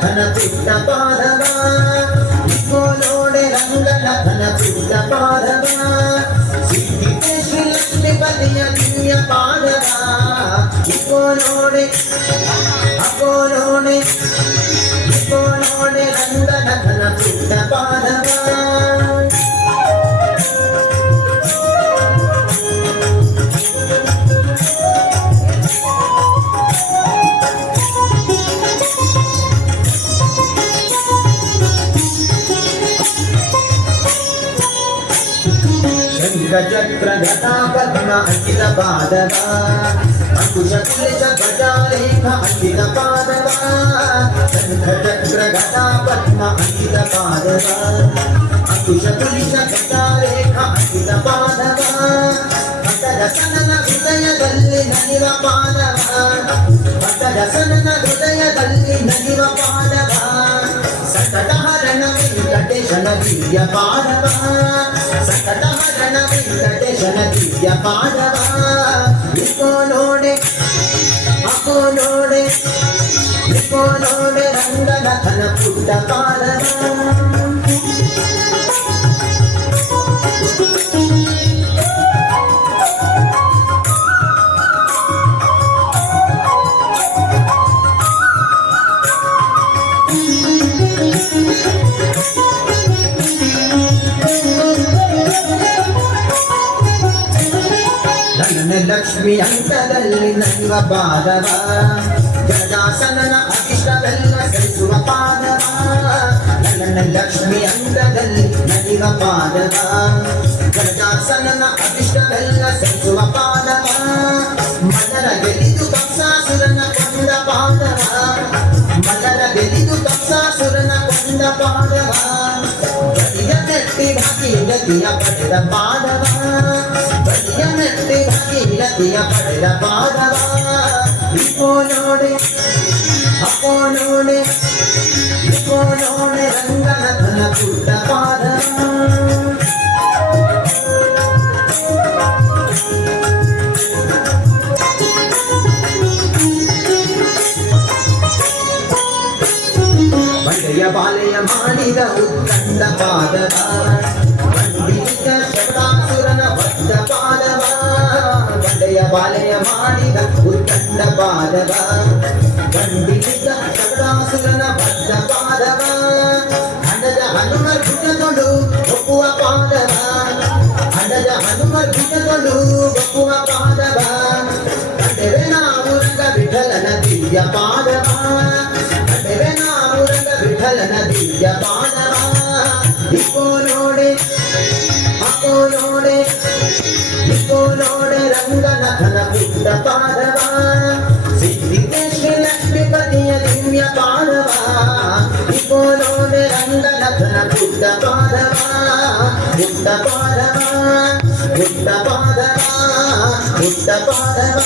ಘನ ಪುಟ್ಟ ಪಾದವ ಇಕೋ ನೋಡೆ ರಂಗನ ಘನ ಪುಟ್ಟ ಪಾದವ ಸಿದ್ಧಿಗೆ ಶ್ರೀ ಲಕ್ಷ್ಮೀಪತಿಯ ದಿವ್ಯ ಪಾದವ ಇಕೋ ನೋಡೆ ಅಕೋ ನೋಡೆ ಇಕೋ ನೋಡೆ ರಂಗನ ಘನ ಪುಟ್ಟ ಪಾದವ ಚಕ್ರ ಗದಾ ಪದ್ಮ ಅಂಕಿತ ಪಾದವ ಅಂಕುಶ ಕುಲಿತ ಗಜಾಲೇಖ ಅಂಕಿತ ಪಾದವ ಶಂಖ ಚಕ್ರ ಗದಾ ಪದ್ಮ ಅಂಕಿತ ಪಾದವ ಅಂಕುಶ ಕುಲಿತ ಗಜಾಲೇಖ ಅಂಕಿತ ಪಾದವ ಭಕ್ತರ ಸನನ ಹೃದಯದಲ್ಲಿ ನಲಿವ ಪಾದವ ಭಕ್ತರ ಸನನ ಹೃದಯದಲ್ಲಿ ನಲಿವ ಪಾದವ ಸಕಟ ಹರಣ ವೆಂಕಟೇಶನ ದಿವ್ಯ ಪಾದವ ಸಕಟ ಹರಣ ವೆಂಕಟೇಶನ ದಿವ್ಯ ಪಾದವ ಇಕೋ ನೋಡೆ ಅಕೋ ನೋಡೆ ಇಕೋ ನೋಡೆ ರಂಗನ ಘನ ಪುಟ್ಟ ಪಾದವ ಲಕ್ಷ್ಮಿ ಅಂಕದಲ್ಲಿ ನಲಿವ ಪಾದವ ಗಜಾಸನನ ಅಭಿಷ್ಟವೆಲ್ಲ ಸರಿಸುವ ಪಾದವ ನನ್ನ ಲಕ್ಷ್ಮಿ ಅಂಕದಲ್ಲಿ ನಲಿವ ಪಾದವ ಗಜಾಸನನ ಅಭಿಷ್ಟವೆಲ್ಲ ಸರಿಸುವ ಪಾದವ ಮದರ ಗೆಲಿದು ಕಂಸಾಸುರನ ಕೊಂದ ಪಾದವ ಮದರ ಗೆಲಿದು ಕಂಸಾಸುರನ ಕೊಂದ ಪಾದವ ಬಲಿಯ ಮೆಟ್ಟಿ ಭಾಗೀರಥಿಯ ಪಡೆದ ಪಾದವ ಬಲಿಯ ಮೆಟ್ಟಿ ಭಾಗೀರಥಿಯ ಪಡೆದ ಪಾದವ ಇಕೋ ನೋಡೆ ಅಕೋ ನೋಡೆ ಇಕೋ ನೋಡೆ ರಂಗನ ಘನ ಪುಟ್ಟ ಪಾದವ ಬಂಡೆಯ ಬಾಲೆಯ ಮಾಡಿದ ಉತ್ತಂಡ ಪಾದವ ಬಂಡಿತ ಶತಾಸುರನ ಬದ್ಧ ಪಾದವ ಬಂಡೆಯ ಬಾಲೆಯ ಮಾಡಿದ ಉತ್ತಂಡ ಪಾದವ ಬಂಡಿತ ಶತಾಸುರನ ಬದ್ಧ ಪಾದವ ಹಣದ ಹನುಮರ್ ಭುಜಗಳು ಒಪ್ಪುವ ಪಾದವ ಹಣದ ಹನುಮರ್ ಭುಜಗಳು ಒಪ್ಪುವ ಪಾದವ ಕಂಡೆವೆ ನಾವು ರಂಗ ವಿಠಲನ ದಿವ್ಯ ಪಾದವ ಕಂಡೆವೆ ನಾವು ರಂಗ ವಿಠಲನ ದಿವ್ಯ ಪಾದವ ಇಕೋ ನೋಡೆ ಅಕೋ ನೋಡೆ ಇಕೋ ನೋಡೆ ರಂಗನ ಘನ ಪುಟ್ಟ ಪಾದವ ಸಿದ್ಧಿಗೆ ಶ್ರೀ ಲಕ್ಷ್ಮೀಪತಿಯ ದಿವ್ಯ ಪಾದವ ಇಕೋ ನೋಡೆ ರಂಗನ ಘನ ಪುಟ್ಟ ಪಾದವ ಪುಟ್ಟ ಪಾದವ ಪುಟ್ಟ ಪಾದವ ಪುಟ್ಟ ಪಾದವ